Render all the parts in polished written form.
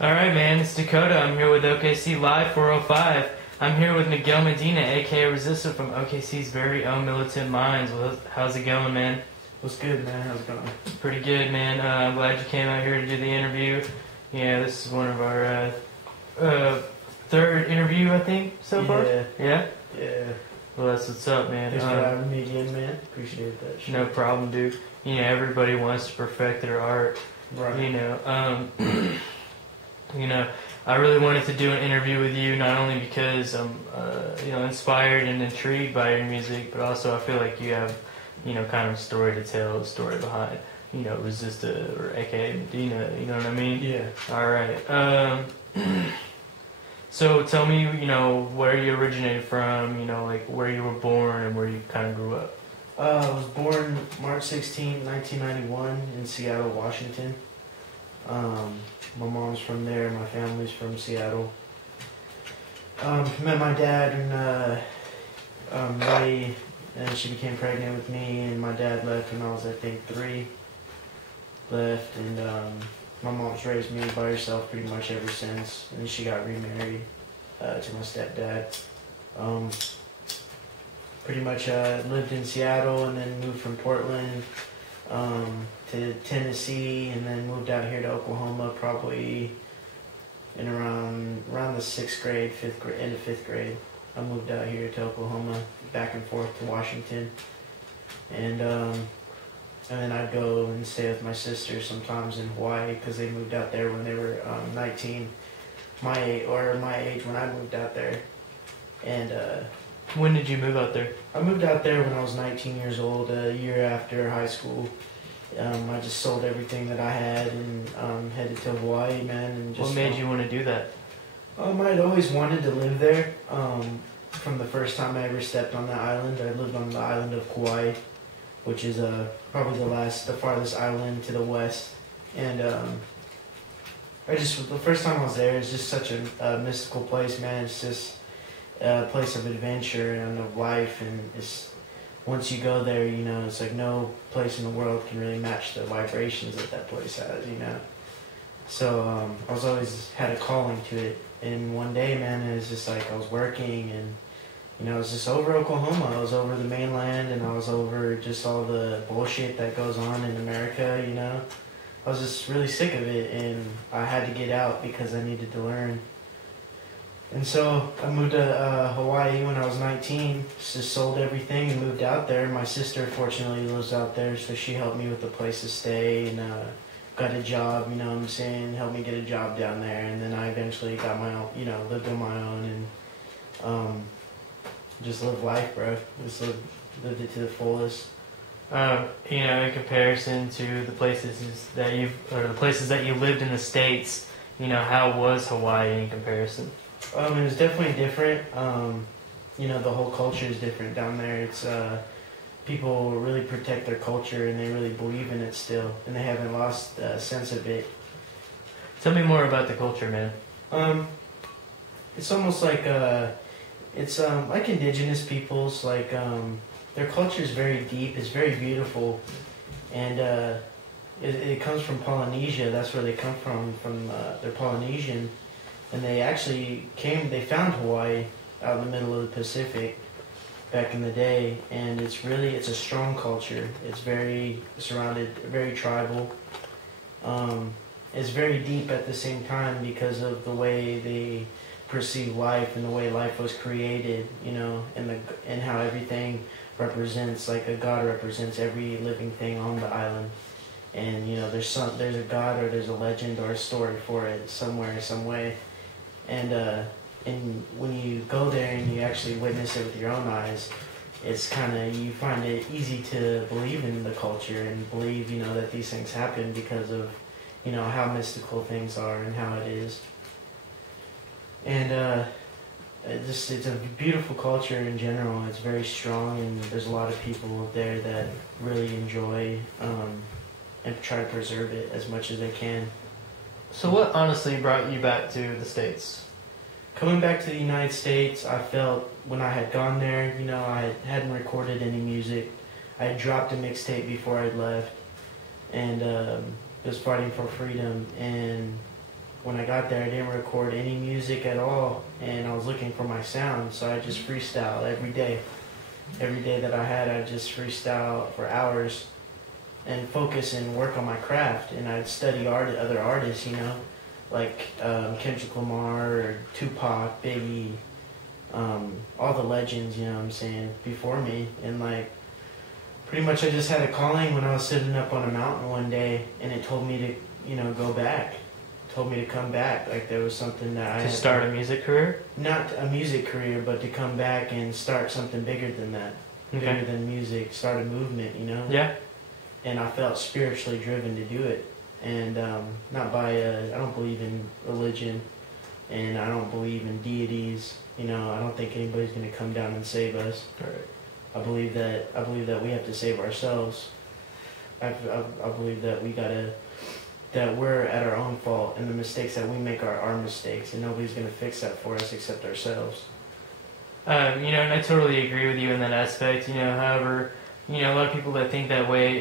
Alright, man, it's Dakota. I'm here with OKC Live 405. I'm here with Miguel Medina, aka Resista, from OKC's very own Militant Minds. Well, how's it going, man? What's good, man? How's it going? Pretty good, man. I'm glad you came out here to do the interview. Yeah, this is one of our third interview, I think, so far. Yeah? Yeah? Well, that's what's up, man. Thanks for having me again, man. Appreciate that shit. No problem, dude. You know, everybody wants to perfect their art. Right. You know, I really wanted to do an interview with you, not only because I'm, inspired and intrigued by your music, but also I feel like you have, kind of a story to tell, a story behind, Resista or aka Medina, you know what I mean? Yeah. Alright. So tell me, where you originated from, like where you were born and where you kind of grew up. I was born March 16, 1991 in Seattle, Washington. My mom's from there, my family's from Seattle. Met my dad and Ray, and she became pregnant with me, and my dad left when I was, I think, 3. Left, and my mom's raised me by herself pretty much ever since, and she got remarried to my stepdad. Pretty much lived in Seattle and then moved from Portland to Tennessee, and then moved out here to Oklahoma probably in around the 6th grade, end of 5th grade. I moved out here to Oklahoma, back and forth to Washington, and then I'd go and stay with my sister sometimes in Hawaii because they moved out there when they were 19, my age when I moved out there. And when did you move out there? I moved out there when I was 19 years old, a year after high school. I just sold everything that I had and headed to Hawaii, man. And just, what made you want to do that? I'd always wanted to live there. From the first time I ever stepped on that island, I lived on the island of Kauai, which is probably the farthest island to the west. And the first time I was there, it's just such a mystical place, man. It's just a place of adventure and of life, and it's once you go there, it's like no place in the world can really match the vibrations that place has, So I was always had a calling to it, and one day, man, it was just like I was working, and I was just over Oklahoma. I was over the mainland, and I was over just all the bullshit that goes on in America, I was just really sick of it, and I had to get out because I needed to learn. And so I moved to Hawaii when I was 19, just sold everything and moved out there. My sister, fortunately, lives out there, so she helped me with the place to stay and got a job, helped me get a job down there. And then I eventually got my own, lived on my own and just lived life, bro. Just lived it to the fullest. In comparison to the places that you lived in the States, how was Hawaii in comparison? It was definitely different. The whole culture is different down there. It's people really protect their culture and they really believe in it still, and they haven't lost a sense of it. Tell me more about the culture, man. It's almost like it's like indigenous peoples. Like their culture is very deep. It's very beautiful, and it comes from Polynesia. That's where they come from. They're Polynesian. And they actually they found Hawaii out in the middle of the Pacific back in the day, and it's a strong culture. It's very very tribal. It's very deep at the same time because of the way they perceive life and the way life was created, and how everything represents, like a god represents every living thing on the island. And, there's a god or there's a legend or a story for it somewhere, some way. And when you go there and you actually witness it with your own eyes, it's you find it easy to believe in the culture and believe, that these things happen because of, how mystical things are and how it is. And it's a beautiful culture in general. It's very strong, and there's a lot of people there that really enjoy and try to preserve it as much as they can. So what honestly brought you back to the States? Coming back to the United States, I felt when I had gone there, I hadn't recorded any music. I had dropped a mixtape before I'd left, and was fighting for freedom. And when I got there, I didn't record any music at all, and I was looking for my sound, so I just freestyle every day. Every day that I had, I just freestyle for hours and focus and work on my craft, and I'd study other artists, you know, like Kendrick Lamar or Tupac, Biggie, all the legends, you know what I'm saying, before me. And like pretty much I just had a calling when I was sitting up on a mountain one day, and it told me to, you know, go back, told me to come back. Like there was something that I had to start a music career? Not a music career, but to come back and start something bigger than that. Okay. Bigger than music, start a movement, you know. Yeah. And I felt spiritually driven to do it. And not by, I don't believe in religion, and I don't believe in deities. You know, I don't think anybody's going to come down and save us. Right. I believe that we have to save ourselves. I believe that that we're at our own fault, and the mistakes that we make are our mistakes, and nobody's going to fix that for us except ourselves. You know, and I totally agree with you in that aspect. You know, however, you know, a lot of people that think that way,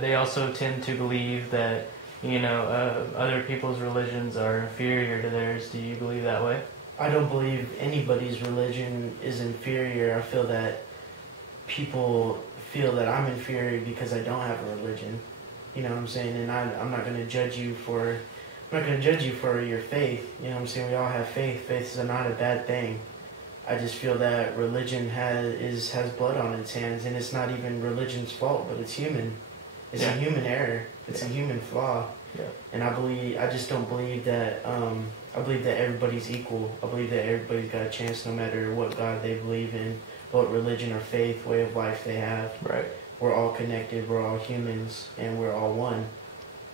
they also tend to believe that, you know, other people's religions are inferior to theirs. Do you believe that way? I don't believe anybody's religion is inferior. I feel that people feel that I'm inferior because I don't have a religion. You know what I'm saying? And I'm not going to judge you for your faith. You know what I'm saying? We all have faith. Faith is not a bad thing. I just feel that religion has blood on its hands, and it's not even religion's fault, but it's human. It's a human error. It's a human flaw. Yeah. And I just don't believe that. I believe that everybody's equal. I believe that everybody's got a chance, no matter what God they believe in, what religion or faith, way of life they have. Right. We're all connected. We're all humans, and we're all one.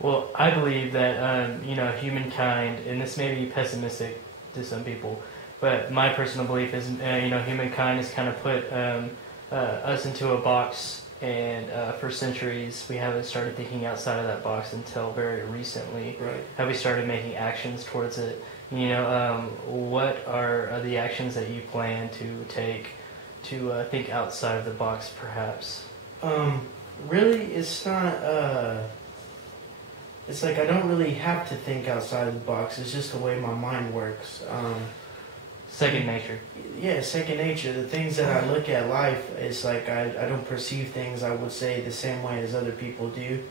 Well, I believe that you know, humankind, and this may be pessimistic to some people, but my personal belief is, you know, humankind has kind of put us into a box, and for centuries we haven't started thinking outside of that box until very recently. Right. Have we started making actions towards it? You know, what are the actions that you plan to take to think outside of the box, perhaps? Really, it's not. It's like I don't really have to think outside of the box. It's just the way my mind works. Second nature. Yeah, second nature. The things that I look at life, it's like I don't perceive things, I would say, the same way as other people do.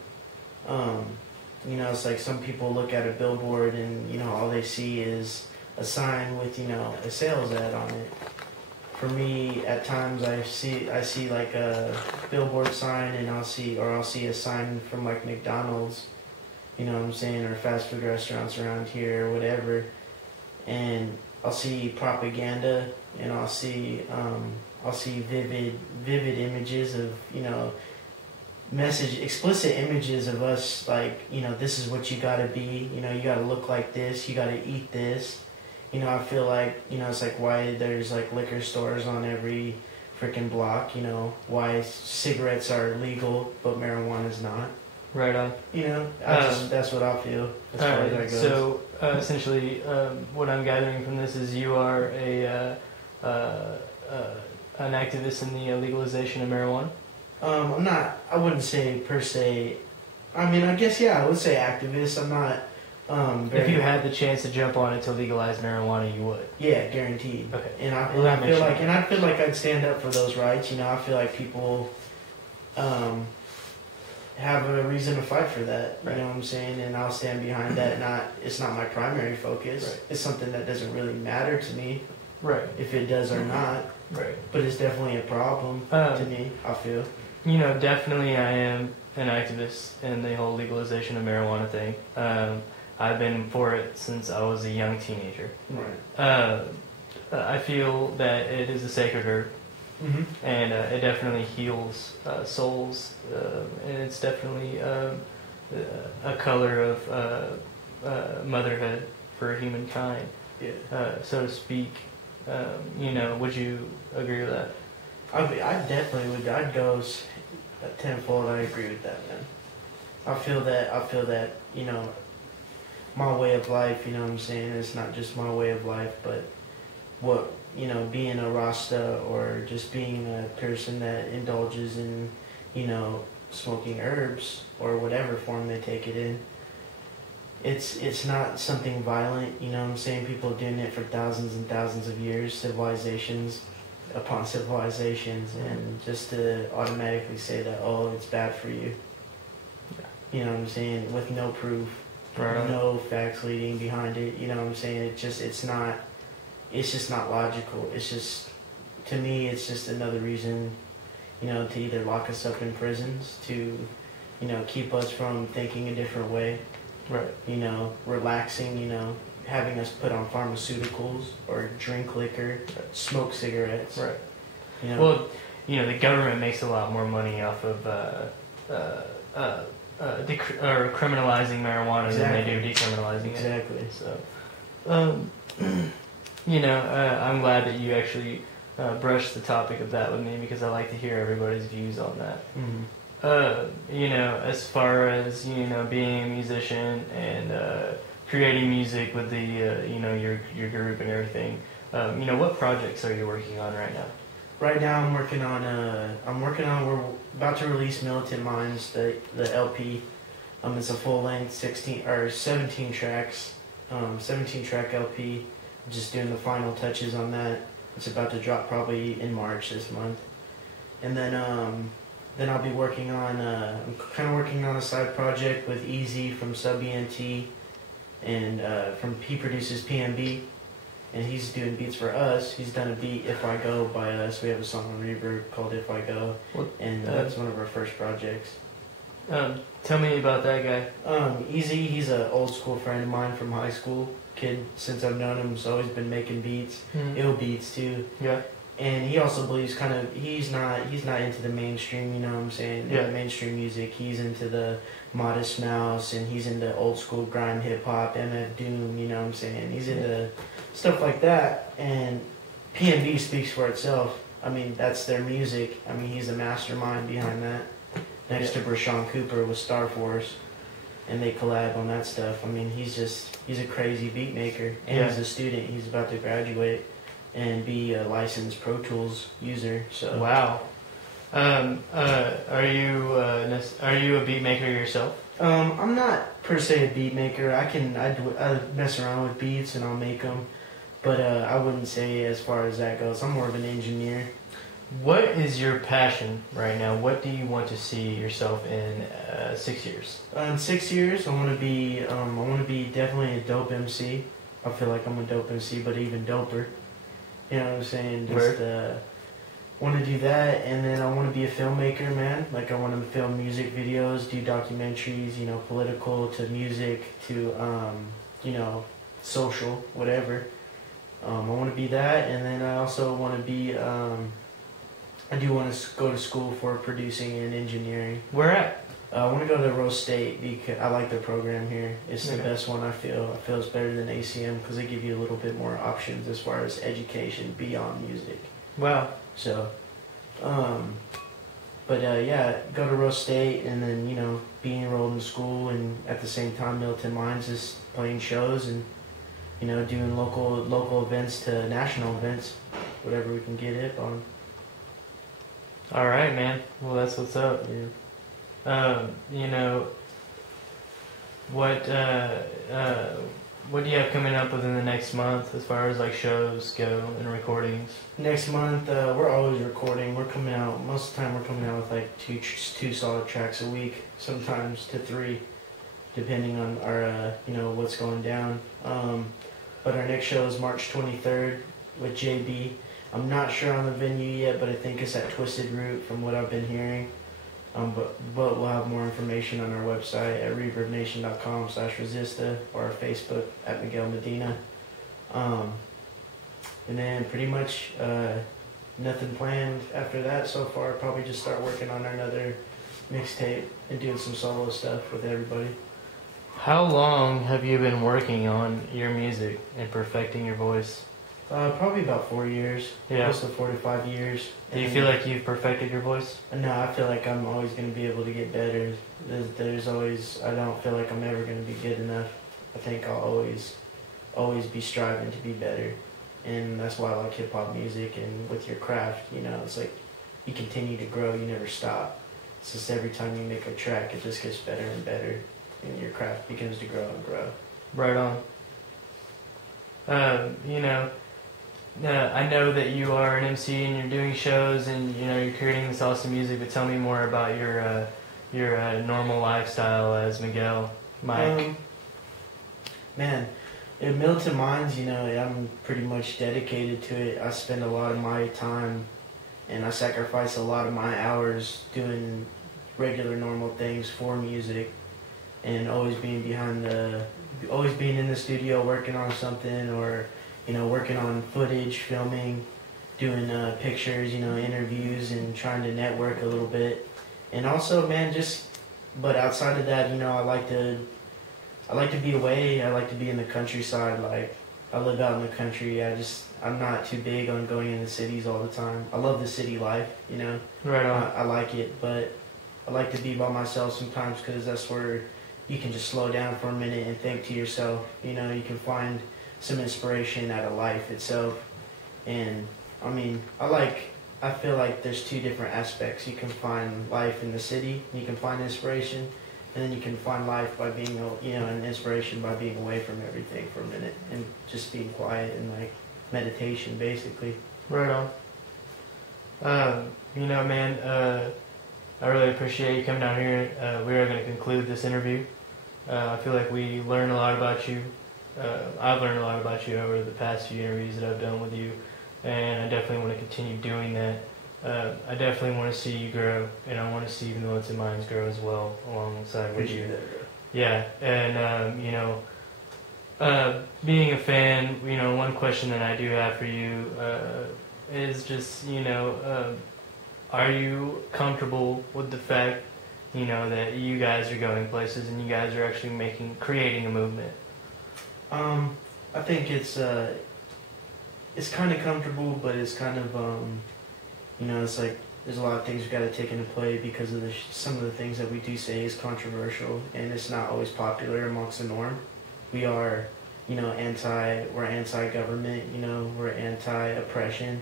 You know, it's like some people look at a billboard and, you know, all they see is a sign with, you know, a sales ad on it. For me, at times I see like a billboard sign, and I'll see a sign from like McDonald's, you know what I'm saying, or fast food restaurants around here or whatever, and I'll see propaganda, and I'll see vivid images of, you know, explicit images of us, like, you know, this is what you gotta be, you know, you gotta look like this, you gotta eat this. You know, I feel like, you know, it's like why there's like liquor stores on every freaking block, you know, why cigarettes are legal but marijuana is not. Right on. You know, that's what I feel as far as that goes. So, essentially, what I'm gathering from this is you are an activist in the legalization of marijuana? I'm not, I wouldn't say per se, I mean, I guess, yeah, I would say activist. I'm not, if you had the chance to jump on it to legalize marijuana, you would? Yeah, guaranteed. Okay. And I feel like I'd stand up for those rights. You know, I feel like people have a reason to fight for that. Right. You know what I'm saying? And I'll stand behind that. It's not my primary focus. Right. It's something that doesn't really matter to me. Right. If it does or not. Right. But it's definitely a problem to me, I feel. You know, definitely I am an activist in the whole legalization of marijuana thing. I've been for it since I was a young teenager. Right. I feel that it is a sacred herb, Mm-hmm. and it definitely heals souls, and it's definitely a color of motherhood for humankind, so to speak. You know, would you agree with that? I definitely would. I'd go tenfold. I agree with that, man. I feel that, you know, my way of life, you know what I'm saying, it's not just my way of life, but what, you know, being a Rasta or just being a person that indulges in, you know, smoking herbs or whatever form they take it in, it's not something violent, you know what I'm saying? People are doing it for thousands and thousands of years, civilizations upon civilizations, and just to automatically say that, oh, it's bad for you. You know what I'm saying? With no proof, Right. no facts leading behind it, you know what I'm saying? It's just not logical. It's just, to me, it's just another reason, you know, to either lock us up in prisons, to, you know, keep us from thinking a different way. Right. You know, relaxing, you know, having us put on pharmaceuticals or drink liquor, smoke cigarettes. Right. You know? Well, you know, the government makes a lot more money off of criminalizing marijuana Exactly. than they do decriminalizing it. Exactly. So, you know, I'm glad that you actually brushed the topic of that with me, because I like to hear everybody's views on that. Mm-hmm. You know, as far as, you know, being a musician and creating music with the, you know, your group and everything, you know, what projects are you working on right now? Right now, we're about to release Militant Minds, the LP. It's a full-length 17 tracks, 17-track LP. Just doing the final touches on that. It's about to drop probably in March this month. And then I'll be working on, I'm kind of working on a side project with Easy from Sub ENT, and he produces PMB. And he's doing beats for us. He's done a beat, If I Go, by us. We have a song on Reverb called If I Go, and that's one of our first projects. Tell me about that guy. Easy, he's an old school friend of mine from high school. Kid, since I've known him, has always been making beats, ill beats too. Yeah. And he also believes he's not into the mainstream, you know what I'm saying? Yeah. Mainstream music. He's into the Modest Mouse, and he's into old school grime hip hop, MF Doom, you know what I'm saying? He's into stuff like that, and PNB speaks for itself. I mean, that's their music. I mean, he's the mastermind behind that. Next to Brashawn Cooper with Star Force, and they collab on that stuff. I mean, he's a crazy beat maker, and he's a student. He's about to graduate and be a licensed Pro Tools user. So wow. Are you a beat maker yourself? I'm not per se a beat maker. I mess around with beats and I'll make them, but I wouldn't say as far as that goes. I'm more of an engineer. What is your passion right now? What do you want to see yourself in 6 years? In 6 years, I want to be definitely a dope MC. I feel like I'm a dope MC, but even doper. You know what I'm saying? Just want to do that, and then I want to be a filmmaker, man. Like, I want to film music videos, do documentaries, you know, political to music to, you know, social, whatever. I want to be that, and then I also want to be, I do want to go to school for producing and engineering. Where at? I want to go to Rose State because I like the program here. It's the best one, I feel. I feel it's better than ACM because they give you a little bit more options as far as education beyond music. Wow. So, yeah, go to Rose State and then, you know, be enrolled in school, and at the same time, Militant Minds is playing shows and, you know, doing local events to national events, whatever we can get it on. All right, man. Well, that's what's up. Yeah. You know, what do you have coming up within the next month as far as like shows go and recordings? Next month, we're always recording. We're coming out, most of the time we're coming out with like two solid tracks a week, sometimes to 3, depending on our, you know, what's going down. But our next show is March 23rd with JB. I'm not sure on the venue yet, but I think it's at Twisted Root from what I've been hearing. But we'll have more information on our website at reverbnation.com/Resista or our Facebook at Miguel Medina. And then pretty much nothing planned after that so far. Probably just start working on another mixtape and doing some solo stuff with everybody. How long have you been working on your music and perfecting your voice? Probably about 4 years. Yeah. Close to 4 to 5 years. Do you feel like you've perfected your voice? No, I feel like I'm always going to be able to get better. There's always, I don't feel like I'm ever going to be good enough. I think I'll always be striving to be better. And that's why I like hip hop music, and with your craft, you know, it's like you continue to grow, you never stop. It's just every time you make a track, it just gets better and better. and your craft begins to grow and grow. Right on. I know that you are an MC and you're doing shows and you're creating this awesome music. But tell me more about your normal lifestyle as Miguel, Mike. Man, in Militant Minds, I'm pretty much dedicated to it. I spend a lot of my time and I sacrifice a lot of my hours doing regular normal things for music, and always being in the studio working on something, or working on footage, filming, doing pictures, interviews, and trying to network a little bit. And also, man, but outside of that, I like to be away. I like to be in the countryside. Like, I live out in the country. I'm not too big on going into cities all the time. I love the city life, Right on. I like it, but I like to be by myself sometimes, because that's where you can just slow down for a minute and think to yourself. You can find some inspiration out of life itself. And I feel like there's two different aspects. You can find life in the city, you can find inspiration, and then you can find life by being, an inspiration by being away from everything for a minute and just being quiet and like meditation, basically. Right on. Man, I really appreciate you coming down here. We are going to conclude this interview. I feel like we learned a lot about you. I've learned a lot about you over the past few interviews that I've done with you, and I definitely want to continue doing that. I definitely want to see you grow, and I want to see even Militant Minds grow as well alongside with you. Yeah, and being a fan, one question that I do have for you is just, are you comfortable with the fact, that you guys are going places and you guys are actually creating a movement? I think it's kind of comfortable, but it's kind of, it's like there's a lot of things we've got to take into play because of some of the things that we do say is controversial, and it's not always popular amongst the norm. We are, we're anti-government, we're anti-oppression.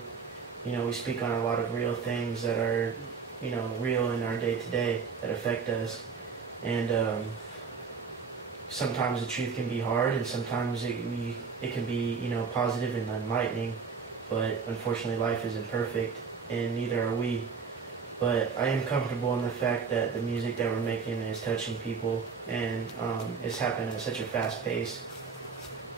We speak on a lot of real things that are, real in our day-to-day that affect us. And sometimes the truth can be hard, and sometimes it can be, positive and enlightening. But unfortunately, life isn't perfect, and neither are we. But I am comfortable in the fact that the music that we're making is touching people, and it's happening at such a fast pace.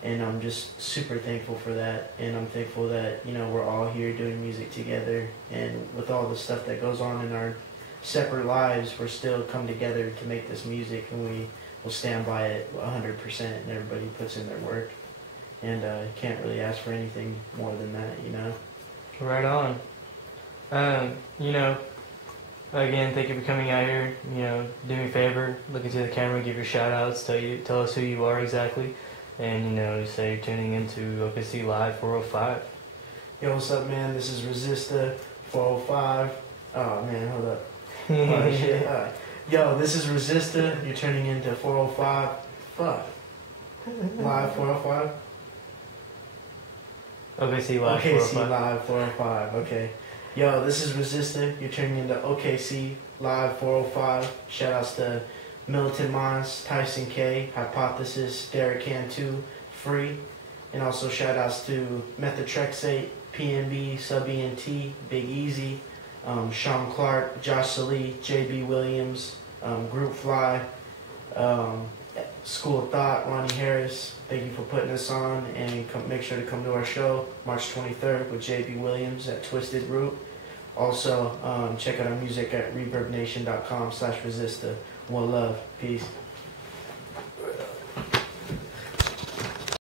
And I'm just super thankful for that, and I'm thankful that, we're all here doing music together, and with all the stuff that goes on in our separate lives, we're still come together to make this music, and we will stand by it 100%, and everybody puts in their work. And can't really ask for anything more than that, Right on. Again, thank you for coming out here. Do me a favor, look into the camera, give your shout outs, tell us who you are exactly, and say you're tuning into OKC Live 405. Yo, what's up, man? This is Resista 405. Oh man, hold up. Oh shit. Yo, this is Resista. You're turning into 405. Fuck. Live 405. OKC Live 405. OKC Live 405. Okay. Yo, this is Resista. You're turning into OKC Live 405. Shout outs to Militant Minds, Tyson K, Hypothesis, Derek Cantu, Free. And also shout outs to Methotrexate, PNB, Sub ENT, Big Easy, Sean Clark, Josh Salee, JB Williams, Group Fly, School of Thought, Ronnie Harris. Thank you for putting us on, and make sure to come to our show March 23rd with JB Williams at Twisted Root. Also, check out our music at reverbnation.com/resista. One love. Peace.